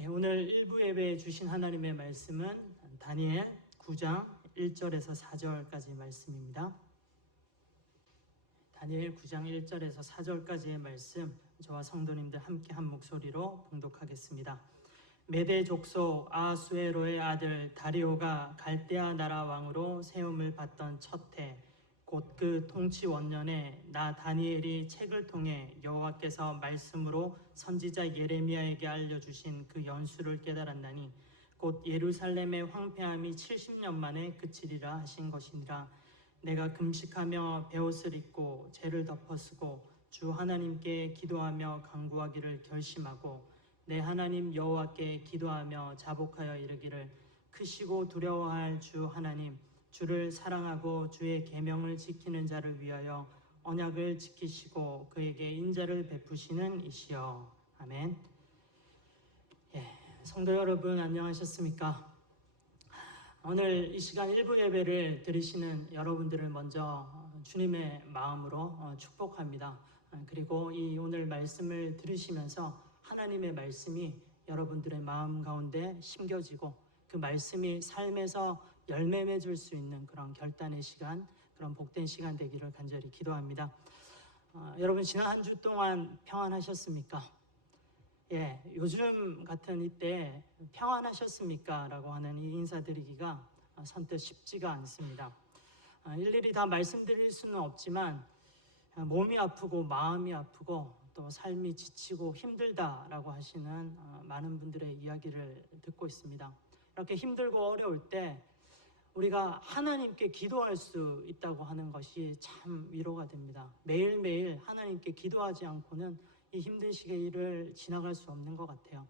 예, 오늘 일부 예배에 주신 하나님의 말씀은 다니엘 9장 1절에서 4절까지 말씀입니다. 다니엘 9장 1절에서 4절까지의 말씀 저와 성도님들 함께 한 목소리로 봉독하겠습니다. 메대 족속 아수에로의 아들 다리오가 갈대아 나라 왕으로 세움을 받던 첫해 곧 그 통치 원년에 나 다니엘이 책을 통해 여호와께서 말씀으로 선지자 예레미야에게 알려주신 그 연수를 깨달았나니 곧 예루살렘의 황폐함이 70년 만에 그치리라 하신 것이니라. 내가 금식하며 베옷을 입고 죄를 덮어쓰고 주 하나님께 기도하며 간구하기를 결심하고 내 하나님 여호와께 기도하며 자복하여 이르기를 크시고 두려워할 주 하나님 주를 사랑하고 주의 계명을 지키는 자를 위하여 언약을 지키시고 그에게 인자를 베푸시는 이시여 아멘. 예, 성도 여러분 안녕하셨습니까? 오늘 이 시간 일부 예배를 드리시는 여러분들을 먼저 주님의 마음으로 어, 축복합니다. 어, 그리고 이 오늘 말씀을 들으시면서 하나님의 말씀이 여러분들의 마음 가운데 심겨지고 그 말씀이 삶에서 열매 맺을 수 있는 그런 결단의 시간, 그런 복된 시간 되기를 간절히 기도합니다. 어, 여러분 지난 한 주 동안 평안하셨습니까? 예, 요즘 같은 이때 평안하셨습니까? 라고 하는 이 인사드리기가 선뜻 쉽지가 않습니다. 아, 일일이 다 말씀드릴 수는 없지만 아, 몸이 아프고 마음이 아프고 또 삶이 지치고 힘들다라고 하시는 어, 많은 분들의 이야기를 듣고 있습니다. 이렇게 힘들고 어려울 때 우리가 하나님께 기도할 수 있다고 하는 것이 참 위로가 됩니다. 매일매일 하나님께 기도하지 않고는 이 힘든 시기를 지나갈 수 없는 것 같아요.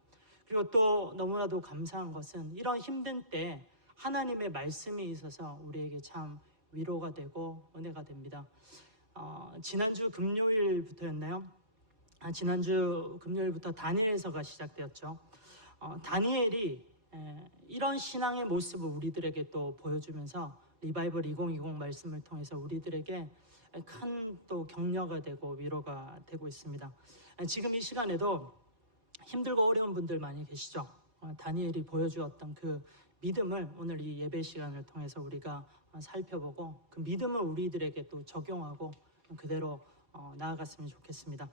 그리고 또 너무나도 감사한 것은 이런 힘든 때 하나님의 말씀이 있어서 우리에게 참 위로가 되고 은혜가 됩니다. 어, 지난주 금요일부터였나요? 아, 지난주 금요일부터 다니엘서가 시작되었죠. 어, 다니엘이 에, 이런 신앙의 모습을 우리들에게 또 보여주면서 리바이벌 2020 말씀을 통해서 우리들에게 큰 또 격려가 되고 위로가 되고 있습니다. 지금 이 시간에도 힘들고 어려운 분들 많이 계시죠. 어, 다니엘이 보여주었던 그 믿음을 오늘 이 예배 시간을 통해서 우리가 살펴보고 그 믿음을 우리들에게 또 적용하고 그대로 어, 나아갔으면 좋겠습니다.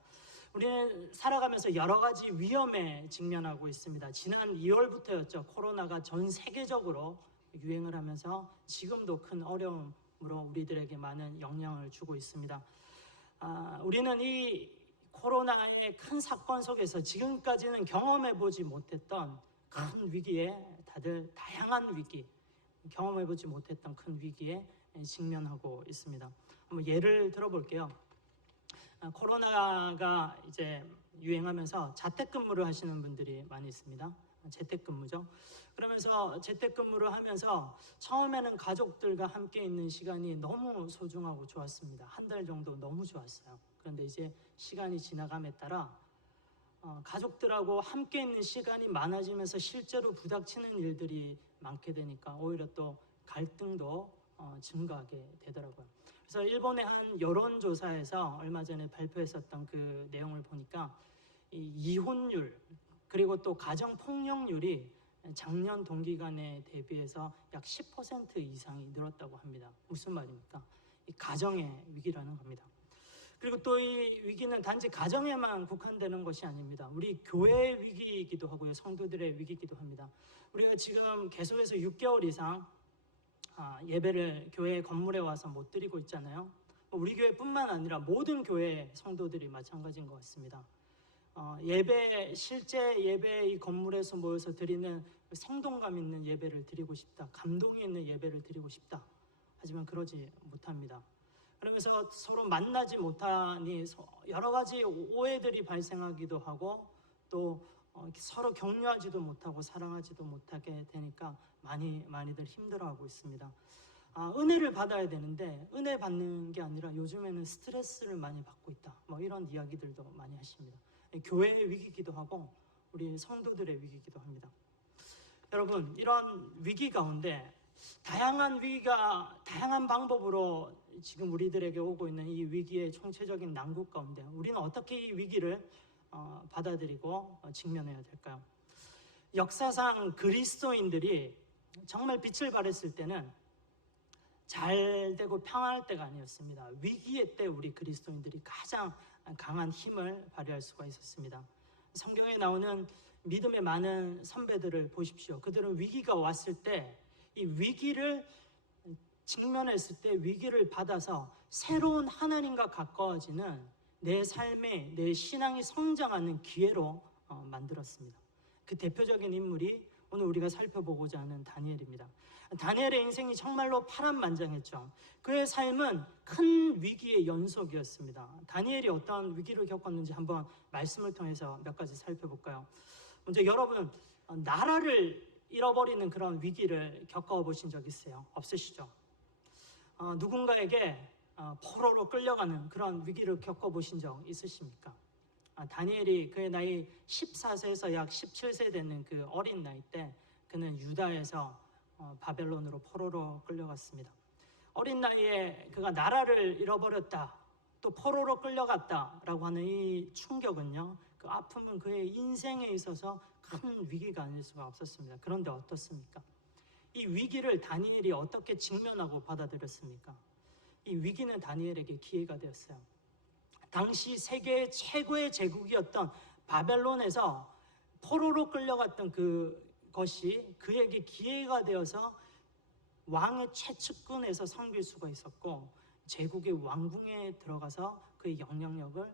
우리는 살아가면서 여러 가지 위험에 직면하고 있습니다. 지난 2월부터였죠. 코로나가 전 세계적으로 유행을 하면서 지금도 큰 어려움으로 우리들에게 많은 영향을 주고 있습니다. 아, 우리는 이 코로나의 큰 사건 속에서 지금까지는 경험해 보지 못했던 큰 위기에 다들 다양한 위기, 경험해 보지 못했던 큰 위기에 직면하고 있습니다. 한번 예를 들어볼게요. 아, 코로나가 이제 유행하면서 자택근무를 하시는 분들이 많이 있습니다. 재택근무죠. 그러면서 재택근무를 하면서 처음에는 가족들과 함께 있는 시간이 너무 소중하고 좋았습니다. 한 달 정도 너무 좋았어요. 그런데 이제 시간이 지나감에 따라 어, 가족들하고 함께 있는 시간이 많아지면서 실제로 부닥치는 일들이 많게 되니까 오히려 또 갈등도 어, 증가하게 되더라고요. 그래서 일본의 한 여론조사에서 얼마 전에 발표했었던 그 내용을 보니까 이 이혼율 그리고 또 가정 폭력률이 작년 동기간에 대비해서 약 10% 이상이 늘었다고 합니다. 무슨 말입니까? 이 가정의 위기라는 겁니다. 그리고 또 이 위기는 단지 가정에만 국한되는 것이 아닙니다. 우리 교회의 위기이기도 하고요. 성도들의 위기이기도 합니다. 우리가 지금 계속해서 6개월 이상 아, 예배를 교회 건물에 와서 못 드리고 있잖아요. 뭐 우리 교회뿐만 아니라 모든 교회 성도들이 마찬가지인 것 같습니다. 어, 예배 실제 예배 이 건물에서 모여서 드리는 생동감 있는 예배를 드리고 싶다, 감동이 있는 예배를 드리고 싶다. 하지만 그러지 못합니다. 그러면서 서로 만나지 못하니 여러 가지 오해들이 발생하기도 하고 또 어, 서로 격려하지도 못하고 사랑하지도 못하게 되니까 많이 많이들 힘들어하고 있습니다. 아, 은혜를 받아야 되는데 은혜 받는 게 아니라 요즘에는 스트레스를 많이 받고 있다. 뭐 이런 이야기들도 많이 하십니다. 교회의 위기기도 하고 우리 성도들의 위기기도 합니다. 여러분 이런 위기 가운데 다양한 위기가 다양한 방법으로 지금 우리들에게 오고 있는 이 위기의 총체적인 난국 가운데 우리는 어떻게 이 위기를 어, 받아들이고 어, 직면해야 될까요? 역사상 그리스도인들이 정말 빛을 발했을 때는 잘 되고 평안할 때가 아니었습니다. 위기의 때 우리 그리스도인들이 가장 강한 힘을 발휘할 수가 있었습니다. 성경에 나오는 믿음의 많은 선배들을 보십시오. 그들은 위기가 왔을 때 이 위기를 직면했을 때 위기를 받아서 새로운 하나님과 가까워지는 내 삶에 내 신앙이 성장하는 기회로 어, 만들었습니다. 그 대표적인 인물이 오늘 우리가 살펴보고자 하는 다니엘입니다. 다니엘의 인생이 정말로 파란만장했죠. 그의 삶은 큰 위기의 연속이었습니다. 다니엘이 어떠한 위기를 겪었는지 한번 말씀을 통해서 몇 가지 살펴볼까요? 먼저 여러분 어, 나라를 잃어버리는 그런 위기를 겪어보신 적 있어요? 없으시죠? 어, 누군가에게 어, 포로로 끌려가는 그런 위기를 겪어보신 적 있으십니까? 아, 다니엘이 그의 나이 14세에서 약 17세 되는 그 어린 나이 때 그는 유다에서 어, 바벨론으로 포로로 끌려갔습니다. 어린 나이에 그가 나라를 잃어버렸다, 또 포로로 끌려갔다라고 하는 이 충격은요, 그 아픔은 그의 인생에 있어서 큰 위기가 아닐 수가 없었습니다. 그런데 어떻습니까? 이 위기를 다니엘이 어떻게 직면하고 받아들였습니까? 이 위기는 다니엘에게 기회가 되었어요. 당시 세계 최고의 제국이었던 바벨론에서 포로로 끌려갔던 그 것이 그에게 기회가 되어서 왕의 최측근에서 섬길 수가 있었고 제국의 왕궁에 들어가서 그의 영향력을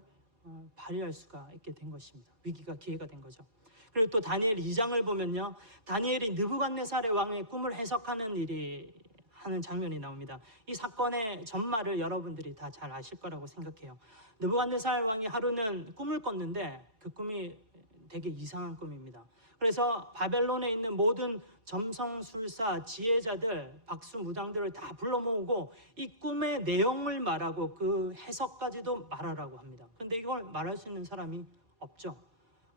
어, 발휘할 수가 있게 된 것입니다. 위기가 기회가 된 거죠. 그리고 또 다니엘 2장을 보면요. 다니엘이 느부갓네살의 왕의 꿈을 해석하는 일이 하는 장면이 나옵니다. 이 사건의 전말을 여러분들이 다 잘 아실 거라고 생각해요. 느부갓네살 왕이 하루는 꿈을 꿨는데 그 꿈이 되게 이상한 꿈입니다. 그래서 바벨론에 있는 모든 점성술사, 지혜자들, 박수 무당들을 다 불러 모으고 이 꿈의 내용을 말하고 그 해석까지도 말하라고 합니다. 근데 이걸 말할 수 있는 사람이 없죠.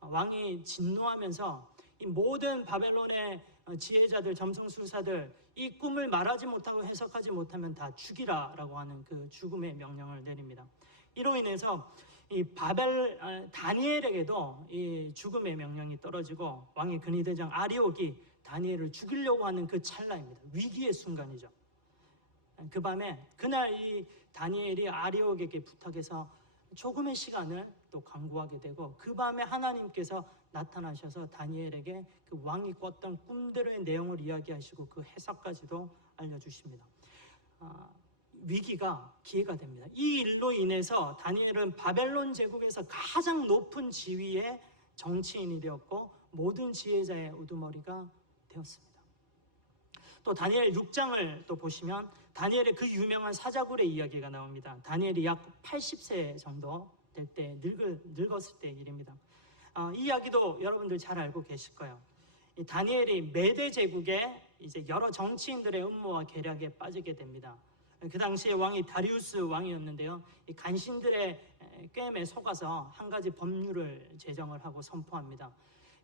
왕이 진노하면서 이 모든 바벨론의 지혜자들, 점성술사들 이 꿈을 말하지 못하고 해석하지 못하면 다 죽이라라고 하는 그 죽음의 명령을 내립니다. 이로 인해서 이 바벨 아, 다니엘에게도 이 죽음의 명령이 떨어지고 왕의 근위대장 아리옥이 다니엘을 죽이려고 하는 그 찰나입니다. 위기의 순간이죠. 그 밤에 그날 이 다니엘이 아리옥에게 부탁해서 조금의 시간을 또 강구하게 되고 그 밤에 하나님께서 나타나셔서 다니엘에게 그 왕이 꿨던 꿈들의 내용을 이야기하시고 그 해석까지도 알려주십니다. 아, 위기가 기회가 됩니다. 이 일로 인해서 다니엘은 바벨론 제국에서 가장 높은 지위의 정치인이 되었고 모든 지혜자의 우두머리가 되었습니다. 또 다니엘 6장을 또 보시면 다니엘의 그 유명한 사자굴의 이야기가 나옵니다. 다니엘이 약 80세 정도 될 때 늙었을 때 일입니다. 어, 이 이야기도 여러분들 잘 알고 계실 거예요. 이 다니엘이 메대 제국의 이제 여러 정치인들의 음모와 계략에 빠지게 됩니다. 그 당시에 왕이 다리우스 왕이었는데요. 이 간신들의 꿰매 속아서 한 가지 법률을 제정을 하고 선포합니다.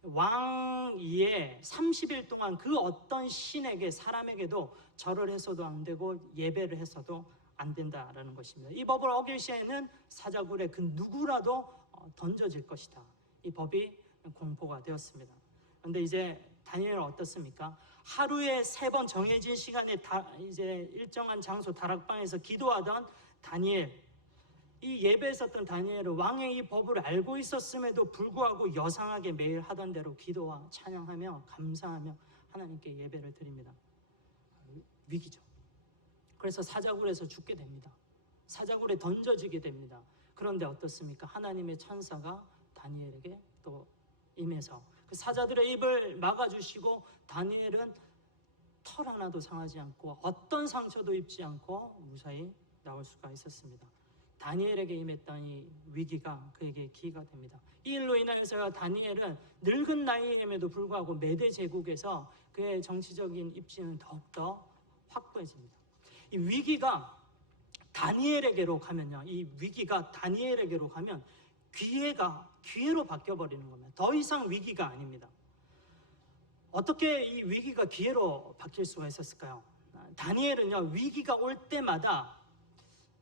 왕위에 30일 동안 그 어떤 신에게 사람에게도 절을 해서도 안 되고 예배를 해서도 안 된다라는 것입니다. 이 법을 어길 시에는 사자굴에 그 누구라도 어, 던져질 것이다. 이 법이 공포가 되었습니다. 그런데 이제 다니엘은 어떻습니까? 하루에 세 번 정해진 시간에 다 이제 일정한 장소 다락방에서 기도하던 다니엘 이 예배에 섰던 다니엘은 왕의 이 법을 알고 있었음에도 불구하고 여상하게 매일 하던 대로 기도와 찬양하며 감사하며 하나님께 예배를 드립니다. 위기죠. 그래서 사자굴에서 죽게 됩니다. 사자굴에 던져지게 됩니다. 그런데 어떻습니까? 하나님의 천사가 다니엘에게 또 임해서 그 사자들의 입을 막아주시고 다니엘은 털 하나도 상하지 않고 어떤 상처도 입지 않고 무사히 나올 수가 있었습니다. 다니엘에게 임했던 이 위기가 그에게 기회가 됩니다. 이 일로 인하여서 다니엘은 늙은 나이임에도 불구하고 메대 제국에서 그의 정치적인 입지는 더욱더 확고해집니다. 이 위기가 다니엘에게로 가면요. 이 위기가 다니엘에게로 가면 기회가 기회로 바뀌어 버리는 겁니다. 더 이상 위기가 아닙니다. 어떻게 이 위기가 기회로 바뀔 수가 있었을까요? 다니엘은요 위기가 올 때마다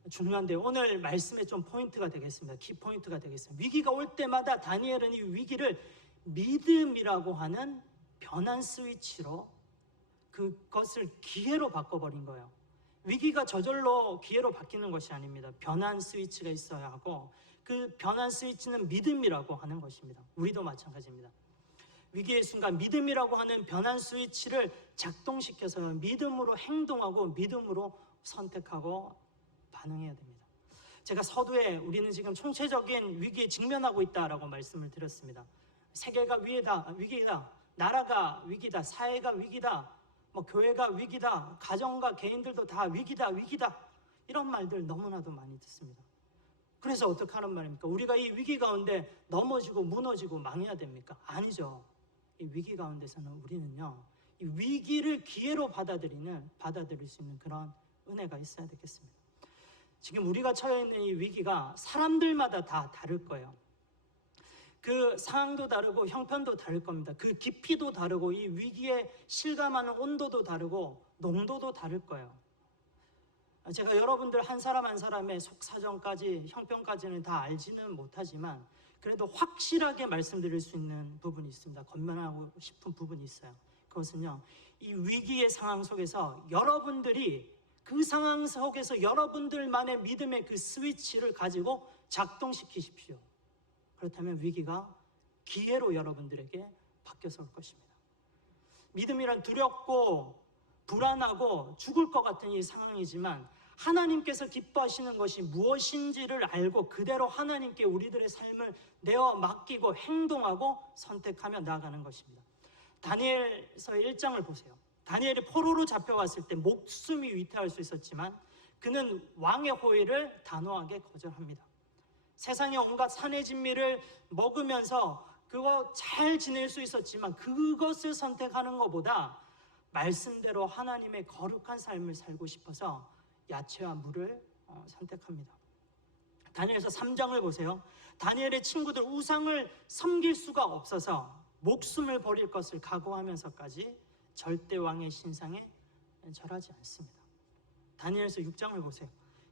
중요한데 오늘 말씀의 좀 포인트가 되겠습니다. 키 포인트가 되겠습니다. 위기가 올 때마다 다니엘은 이 위기를 믿음이라고 하는 변환 스위치로 그것을 기회로 바꿔버린 거예요. 위기가 저절로 기회로 바뀌는 것이 아닙니다. 변환 스위치가 있어야 하고 그 변환 스위치는 믿음이라고 하는 것입니다. 우리도 마찬가지입니다. 위기의 순간 믿음이라고 하는 변환 스위치를 작동시켜서 믿음으로 행동하고 믿음으로 선택하고 반응해야 됩니다. 제가 서두에 우리는 지금 총체적인 위기에 직면하고 있다라고 말씀을 드렸습니다. 세계가 위에다 위기다, 나라가 위기다, 사회가 위기다, 뭐 교회가 위기다, 가정과 개인들도 다 위기다, 위기다 이런 말들 너무나도 많이 듣습니다. 그래서 어떻게 하는 말입니까? 우리가 이 위기 가운데 넘어지고 무너지고 망해야 됩니까? 아니죠. 이 위기 가운데서는 우리는요, 이 위기를 기회로 받아들이는 받아들일 수 있는 그런 은혜가 있어야 되겠습니다. 지금 우리가 처해 있는 이 위기가 사람들마다 다 다를 거예요. 그 상황도 다르고 형편도 다를 겁니다. 그 깊이도 다르고 이 위기에 실감하는 온도도 다르고 농도도 다를 거예요. 제가 여러분들 한 사람 한 사람의 속사정까지 형편까지는 다 알지는 못하지만 그래도 확실하게 말씀드릴 수 있는 부분이 있습니다. 건면하고 싶은 부분이 있어요. 그것은요, 이 위기의 상황 속에서 여러분들이 그 상황 속에서 여러분들만의 믿음의 그 스위치를 가지고 작동시키십시오. 그렇다면 위기가 기회로 여러분들에게 바뀌어서 올 것입니다. 믿음이란 두렵고 불안하고 죽을 것 같은 이 상황이지만 하나님께서 기뻐하시는 것이 무엇인지를 알고 그대로 하나님께 우리들의 삶을 내어 맡기고 행동하고 선택하며 나아가는 것입니다. 다니엘서 1장을 보세요. 다니엘이 포로로 잡혀갔을 때 목숨이 위태할 수 있었지만 그는 왕의 호의를 단호하게 거절합니다. 세상의 온갖 산의 진미를 먹으면서 그거 잘 지낼 수 있었지만 그것을 선택하는 것보다 말씀대로 하나님의 거룩한 삶을 살고 싶어서 야채와 물을 어, 선택합니다. 다니엘서 3장을 보세요. 다니엘의 친구들 우상을 섬길 수가 없어서 목숨을 버릴 것을 각오하면서까지 절대 왕의 신상에 절하지 않습니다. 다니엘서 6장을 보세요.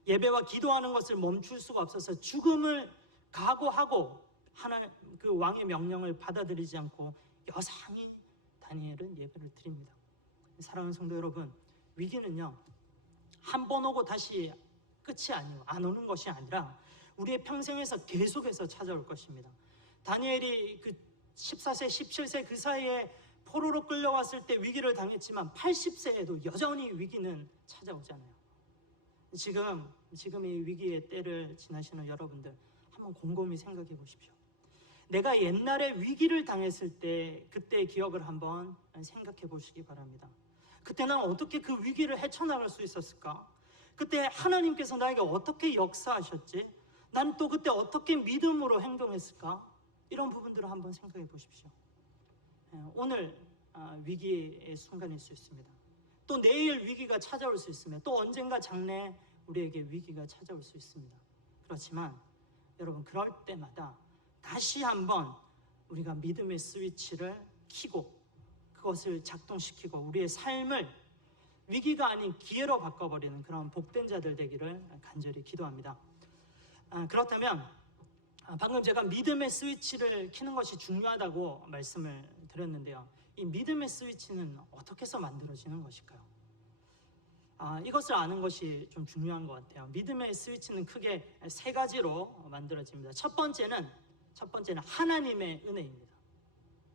예배와 기도하는 것을 멈출 수가 없어서 죽음을 각오하고 하나 그 왕의 명령을 받아들이지 않고 여상히 다니엘은 예배를 드립니다. 사랑하는 성도 여러분, 위기는요 한 번 오고 다시 끝이 아니에요. 안 오는 것이 아니라 우리의 평생에서 계속해서 찾아올 것입니다. 다니엘이 그 14세, 17세 그 사이에 포로로 끌려왔을 때 위기를 당했지만 80세에도 여전히 위기는 찾아오잖아요. 지금 지금 이 위기의 때를 지나시는 여러분들 한번 곰곰이 생각해 보십시오. 내가 옛날에 위기를 당했을 때 그때의 기억을 한번 생각해 보시기 바랍니다. 그때 난 어떻게 그 위기를 헤쳐나갈 수 있었을까? 그때 하나님께서 나에게 어떻게 역사하셨지? 난 또 그때 어떻게 믿음으로 행동했을까? 이런 부분들을 한번 생각해 보십시오. 예, 오늘 아, 위기의 순간일 수 있습니다. 또 내일 위기가 찾아올 수 있으며 또 언젠가 장래 우리에게 위기가 찾아올 수 있습니다. 그렇지만 여러분 그럴 때마다 다시 한번 우리가 믿음의 스위치를 키고 그것을 작동시키고 우리의 삶을 위기가 아닌 기회로 바꿔버리는 그런 복된 자들 되기를 간절히 기도합니다. 아, 그렇다면 아, 방금 제가 믿음의 스위치를 키는 것이 중요하다고 말씀을 드렸는데요. 이 믿음의 스위치는 어떻게 해서 만들어지는 것일까요? 아, 이것을 아는 것이 좀 중요한 것 같아요. 믿음의 스위치는 크게 세 가지로 만들어집니다. 첫 번째는 첫 번째는 하나님의 은혜입니다.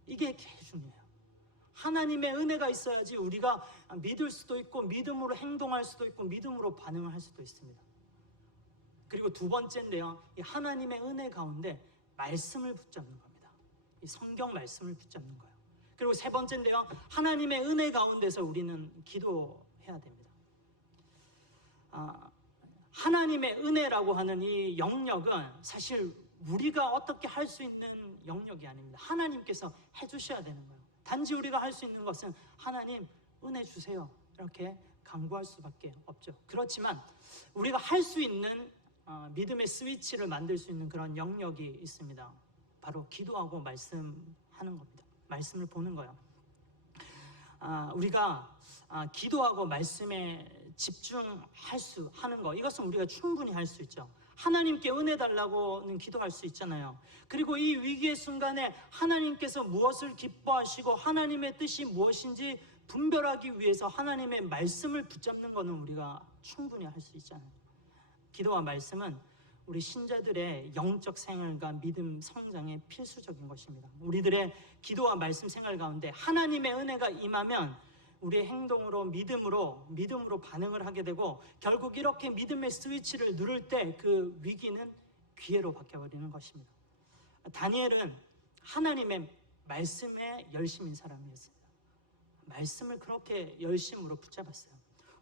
이게 제일 중요해요. 하나님의 은혜가 있어야지 우리가 믿을 수도 있고 믿음으로 행동할 수도 있고 믿음으로 반응을 할 수도 있습니다. 그리고 두 번째인데요. 이 하나님의 은혜 가운데 말씀을 붙잡는 겁니다. 이 성경 말씀을 붙잡는 거예요. 그리고 세 번째인데요. 하나님의 은혜 가운데서 우리는 기도해야 됩니다. 아, 하나님의 은혜라고 하는 이 영역은 사실 우리가 어떻게 할 수 있는 영역이 아닙니다. 하나님께서 해주셔야 되는 거예요. 단지 우리가 할 수 있는 것은 하나님 은혜 주세요. 이렇게 강구할 수밖에 없죠. 그렇지만 우리가 할 수 있는 어, 믿음의 스위치를 만들 수 있는 그런 영역이 있습니다. 바로 기도하고 말씀하는 겁니다. 말씀을 보는 거예요. 아, 우리가 아, 기도하고 말씀에 집중할 수 하는 거 이것은 우리가 충분히 할 수 있죠. 하나님께 은혜 달라고는 기도할 수 있잖아요. 그리고 이 위기의 순간에 하나님께서 무엇을 기뻐하시고 하나님의 뜻이 무엇인지 분별하기 위해서 하나님의 말씀을 붙잡는 것은 우리가 충분히 할 수 있잖아요. 기도와 말씀은 우리 신자들의 영적 생활과 믿음 성장에 필수적인 것입니다. 우리들의 기도와 말씀 생활 가운데 하나님의 은혜가 임하면 우리의 행동으로 믿음으로 믿음으로 반응을 하게 되고 결국 이렇게 믿음의 스위치를 누를 때 그 위기는 기회로 바뀌어 버리는 것입니다. 다니엘은 하나님의 말씀에 열심인 사람이었습니다. 말씀을 그렇게 열심으로 붙잡았어요.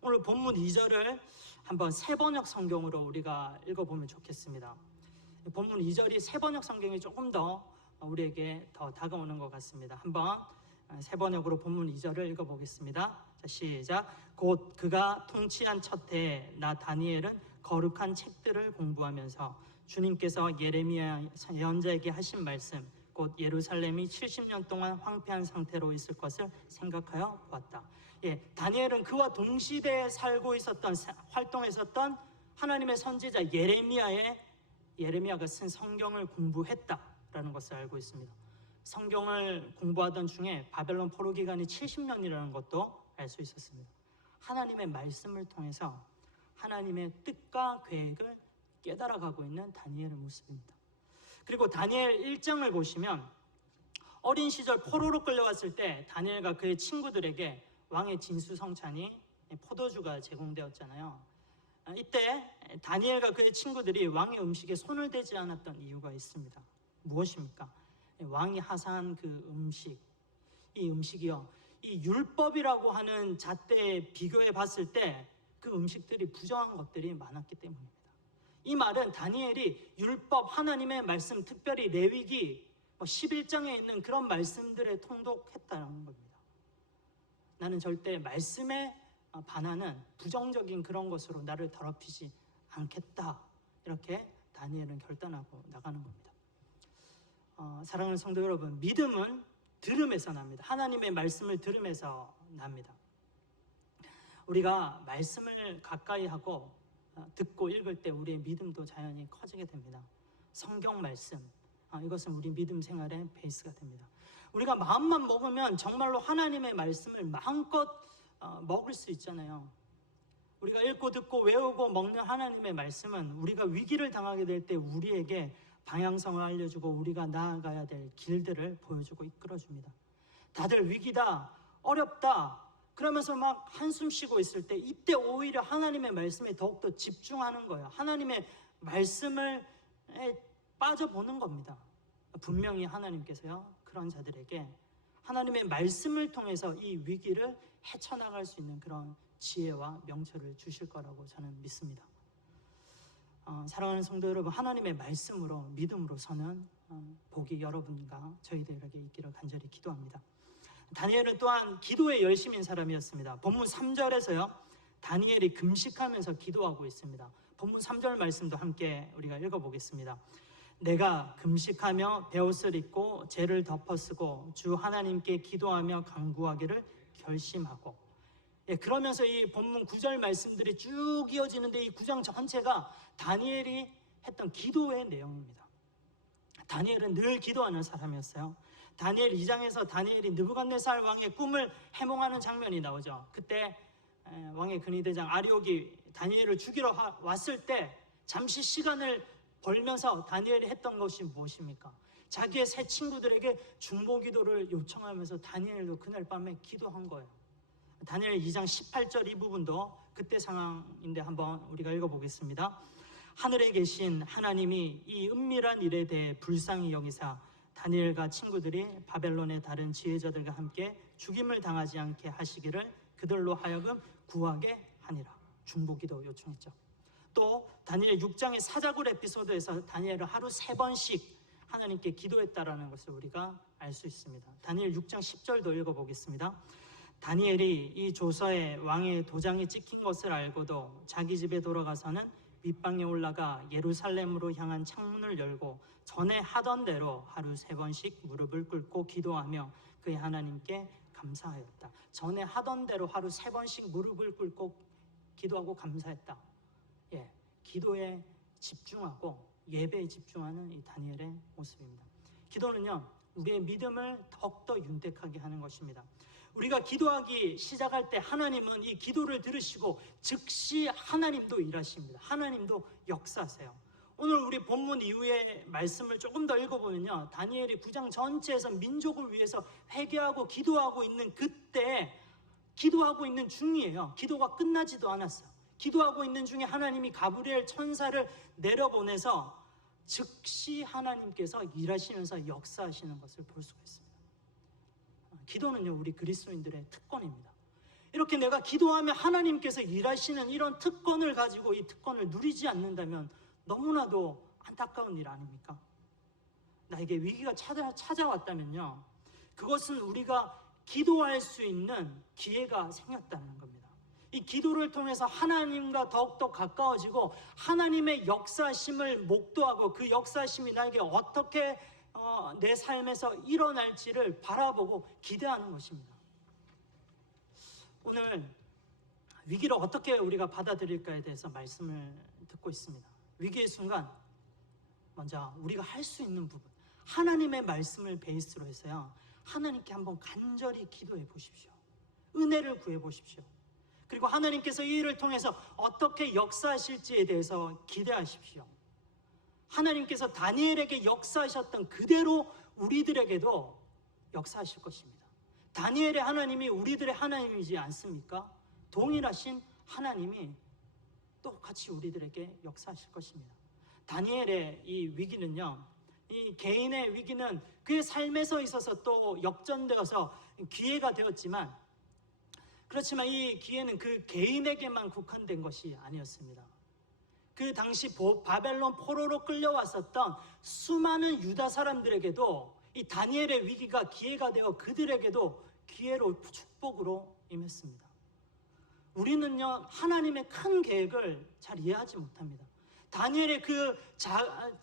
오늘 본문 2절을 한번 세번역 성경으로 우리가 읽어보면 좋겠습니다. 본문 2절이 세번역 성경이 조금 더 우리에게 더 다가오는 것 같습니다. 한번 세번역으로 본문 2절을 읽어보겠습니다. 자, 시작. 곧 그가 통치한 첫 해에 나 다니엘은 거룩한 책들을 공부하면서 주님께서 예레미야 예언자에게 하신 말씀 곧 예루살렘이 70년 동안 황폐한 상태로 있을 것을 생각하여 보았다. 예, 다니엘은 그와 동시대에 살고 있었던 활동했었던 하나님의 선지자 예레미야의 예레미야가 쓴 성경을 공부했다라는 것을 알고 있습니다. 성경을 공부하던 중에 바벨론 포로 기간이 70년이라는 것도 알 수 있었습니다. 하나님의 말씀을 통해서 하나님의 뜻과 계획을 깨달아가고 있는 다니엘의 모습입니다. 그리고 다니엘 1장을 보시면 어린 시절 포로로 끌려왔을 때 다니엘과 그의 친구들에게 왕의 진수성찬이 포도주가 제공되었잖아요. 이때 다니엘과 그의 친구들이 왕의 음식에 손을 대지 않았던 이유가 있습니다. 무엇입니까? 왕이 하사한 그 음식, 이 음식이요. 이 율법이라고 하는 잣대에 비교해 봤을 때 그 음식들이 부정한 것들이 많았기 때문입니다. 이 말은 다니엘이 율법 하나님의 말씀, 특별히 레위기 11장에 뭐 있는 그런 말씀들에 통독했다는 겁니다. 나는 절대 말씀에 반하는 부정적인 그런 것으로 나를 더럽히지 않겠다. 이렇게 다니엘은 결단하고 나가는 겁니다. 어, 사랑하는 성도 여러분, 믿음은 들음에서 납니다. 하나님의 말씀을 들음에서 납니다. 우리가 말씀을 가까이 하고 어, 듣고 읽을 때 우리의 믿음도 자연히 커지게 됩니다. 성경 말씀 어, 이것은 우리 믿음 생활의 베이스가 됩니다. 우리가 마음만 먹으면 정말로 하나님의 말씀을 마음껏 어, 먹을 수 있잖아요. 우리가 읽고 듣고 외우고 먹는 하나님의 말씀은 우리가 위기를 당하게 될 때 우리에게 방향성을 알려주고 우리가 나아가야 될 길들을 보여주고 이끌어줍니다. 다들 위기다, 어렵다, 그러면서 막 한숨 쉬고 있을 때 이때 오히려 하나님의 말씀에 더욱더 집중하는 거예요. 하나님의 말씀을 빠져보는 겁니다. 분명히 하나님께서요, 그런 자들에게 하나님의 말씀을 통해서 이 위기를 헤쳐나갈 수 있는 그런 지혜와 명철을 주실 거라고 저는 믿습니다. 어, 사랑하는 성도 여러분, 하나님의 말씀으로 믿음으로 서는 어, 복이 여러분과 저희들에게 있기를 간절히 기도합니다. 다니엘은 또한 기도에 열심인 사람이었습니다. 본문 3절에서요. 다니엘이 금식하면서 기도하고 있습니다. 본문 3절 말씀도 함께 우리가 읽어보겠습니다. 내가 금식하며 베옷을 입고 죄를 덮어 쓰고 주 하나님께 기도하며 강구하기를 결심하고 예, 그러면서 이 본문 9절 말씀들이 쭉 이어지는데 이 구장 전체가 다니엘이 했던 기도의 내용입니다. 다니엘은 늘 기도하는 사람이었어요. 다니엘 2장에서 다니엘이 느부갓네살 왕의 꿈을 해몽하는 장면이 나오죠. 그때 왕의 근위대장 아리옥이 다니엘을 죽이러 왔을 때 잠시 시간을 벌면서 다니엘이 했던 것이 무엇입니까? 자기의 새 친구들에게 중보 기도를 요청하면서 다니엘도 그날 밤에 기도한 거예요. 다니엘 2장 18절 이 부분도 그때 상황인데 한번 우리가 읽어보겠습니다. 하늘에 계신 하나님이 이 은밀한 일에 대해 불쌍히 여기사 다니엘과 친구들이 바벨론의 다른 지혜자들과 함께 죽임을 당하지 않게 하시기를 그들로 하여금 구하게 하니라. 중보기도 요청했죠. 또 다니엘 6장의 사자굴 에피소드에서 다니엘은 하루 세 번씩 하나님께 기도했다라는 것을 우리가 알 수 있습니다. 다니엘 6장 10절도 읽어보겠습니다. 다니엘이 이 조서에 왕의 도장이 찍힌 것을 알고도 자기 집에 돌아가서는 윗방에 올라가 예루살렘으로 향한 창문을 열고 전에 하던 대로 하루 세 번씩 무릎을 꿇고 기도하며 그의 하나님께 감사하였다. 전에 하던 대로 하루 세 번씩 무릎을 꿇고 기도하고 감사했다. 예, 기도의 집중하고 예배에 집중하는 이 다니엘의 모습입니다. 기도는요, 우리의 믿음을 더욱더 윤택하게 하는 것입니다. 우리가 기도하기 시작할 때 하나님은 이 기도를 들으시고 즉시 하나님도 일하십니다. 하나님도 역사하세요. 오늘 우리 본문 이후에 말씀을 조금 더 읽어보면요. 다니엘이 9장 전체에서 민족을 위해서 회개하고 기도하고 있는 그때 기도하고 있는 중이에요. 기도가 끝나지도 않았어요. 기도하고 있는 중에 하나님이 가브리엘 천사를 내려보내서 즉시 하나님께서 일하시면서 역사하시는 것을 볼 수가 있습니다. 기도는요, 우리 그리스도인들의 특권입니다. 이렇게 내가 기도하면 하나님께서 일하시는 이런 특권을 가지고 이 특권을 누리지 않는다면 너무나도 안타까운 일 아닙니까? 나에게 위기가 찾아, 찾아왔다면요, 그것은 우리가 기도할 수 있는 기회가 생겼다는 겁니다. 이 기도를 통해서 하나님과 더욱더 가까워지고 하나님의 역사심을 목도하고 그 역사심이 나에게 어떻게 어, 내 삶에서 일어날지를 바라보고 기대하는 것입니다. 오늘 위기를 어떻게 우리가 받아들일까에 대해서 말씀을 듣고 있습니다. 위기의 순간 먼저 우리가 할 수 있는 부분 하나님의 말씀을 베이스로 해서요. 하나님께 한번 간절히 기도해 보십시오. 은혜를 구해 보십시오. 그리고 하나님께서 이 일을 통해서 어떻게 역사하실지에 대해서 기대하십시오. 하나님께서 다니엘에게 역사하셨던 그대로 우리들에게도 역사하실 것입니다. 다니엘의 하나님이 우리들의 하나님이지 않습니까? 동일하신 하나님이 똑같이 우리들에게 역사하실 것입니다. 다니엘의 이 위기는요, 이 개인의 위기는 그의 삶에서 있어서 또 역전되어서 기회가 되었지만, 그렇지만 이 기회는 그 개인에게만 국한된 것이 아니었습니다. 그 당시 보- 바벨론 포로로 끌려왔었던 수많은 유다 사람들에게도 이 다니엘의 위기가 기회가 되어 그들에게도 기회로 축복으로 임했습니다. 우리는요 하나님의 큰 계획을 잘 이해하지 못합니다. 다니엘의 그 자,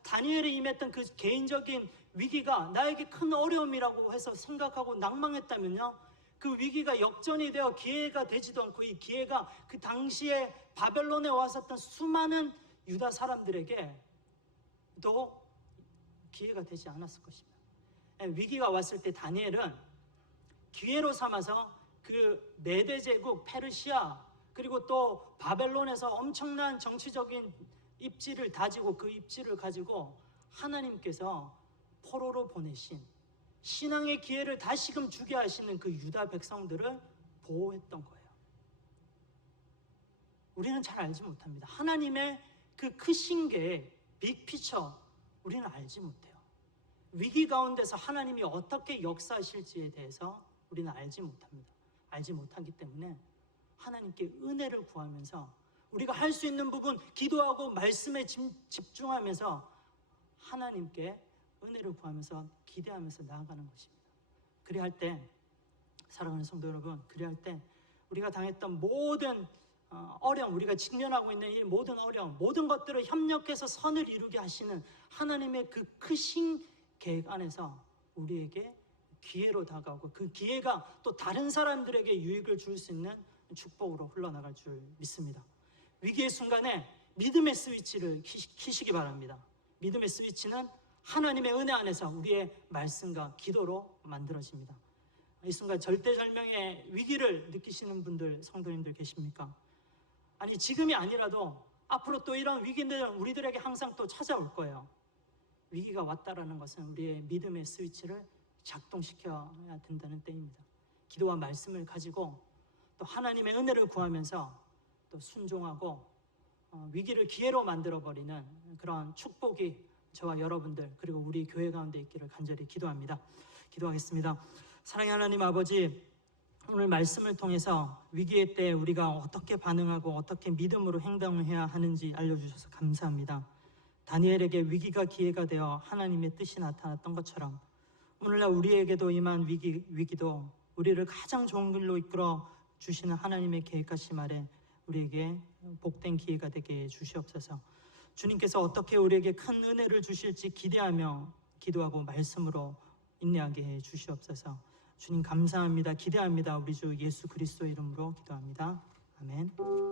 다니엘이 임했던 그 개인적인 위기가 나에게 큰 어려움이라고 해서 생각하고 낭망했다면요. 그 위기가 역전이 되어 기회가 되지도 않고 이 기회가 그 당시에 바벨론에 왔었던 수많은 유다 사람들에게 도 기회가 되지 않았을 것입니다. 예, 위기가 왔을 때 다니엘은 기회로 삼아서 그 메대 제국 페르시아 그리고 또 바벨론에서 엄청난 정치적인 입지를 다지고 그 입지를 가지고 하나님께서 포로로 보내신 신앙의 기회를 다시금 주게 하시는 그 유다 백성들을 보호했던 거예요. 우리는 잘 알지 못합니다. 하나님의 그 크신 계획, 빅피처 우리는 알지 못해요. 위기 가운데서 하나님이 어떻게 역사하실지에 대해서 우리는 알지 못합니다. 알지 못하기 때문에 하나님께 은혜를 구하면서 우리가 할 수 있는 부분 기도하고 말씀에 집- 집중하면서 하나님께 은혜를 구하면서 기대하면서 나아가는 것입니다. 그리할 때 사랑하는 성도 여러분, 그리할 때 우리가 당했던 모든 어, 어려움, 우리가 직면하고 있는 이 모든 어려움, 모든 것들을 협력해서 선을 이루게 하시는 하나님의 그 크신 계획 안에서 우리에게 기회로 다가오고 그 기회가 또 다른 사람들에게 유익을 줄 수 있는 축복으로 흘러나갈 줄 믿습니다. 위기의 순간에 믿음의 스위치를 키시- 키시기 바랍니다. 믿음의 스위치는 하나님의 은혜 안에서 우리의 말씀과 기도로 만들어집니다. 이 순간 절대절명의 위기를 느끼시는 분들, 성도님들 계십니까? 아니, 지금이 아니라도 앞으로 또 이런 위기는 우리들에게 항상 또 찾아올 거예요. 위기가 왔다라는 것은 우리의 믿음의 스위치를 작동시켜야 된다는 때입니다. 기도와 말씀을 가지고 또 하나님의 은혜를 구하면서 또 순종하고 어, 위기를 기회로 만들어 버리는 그런 축복이 저와 여러분들 그리고 우리 교회 가운데 있기를 간절히 기도합니다. 기도하겠습니다. 사랑의 하나님 아버지 오늘 말씀을 통해서 위기의 때 우리가 어떻게 반응하고 어떻게 믿음으로 행동해야 하는지 알려주셔서 감사합니다. 다니엘에게 위기가 기회가 되어 하나님의 뜻이 나타났던 것처럼 오늘날 우리에게도 임한 위기, 위기도 우리를 가장 좋은 길로 이끌어 주시는 하나님의 계획하심 아래 우리에게 복된 기회가 되게 해 주시옵소서. 주님께서 어떻게 우리에게 큰 은혜를 주실지 기대하며 기도하고 말씀으로 인내하게 해 주시옵소서. 주님 감사합니다. 기대합니다. 우리 주 예수 그리스도 이름으로 기도합니다. 아멘.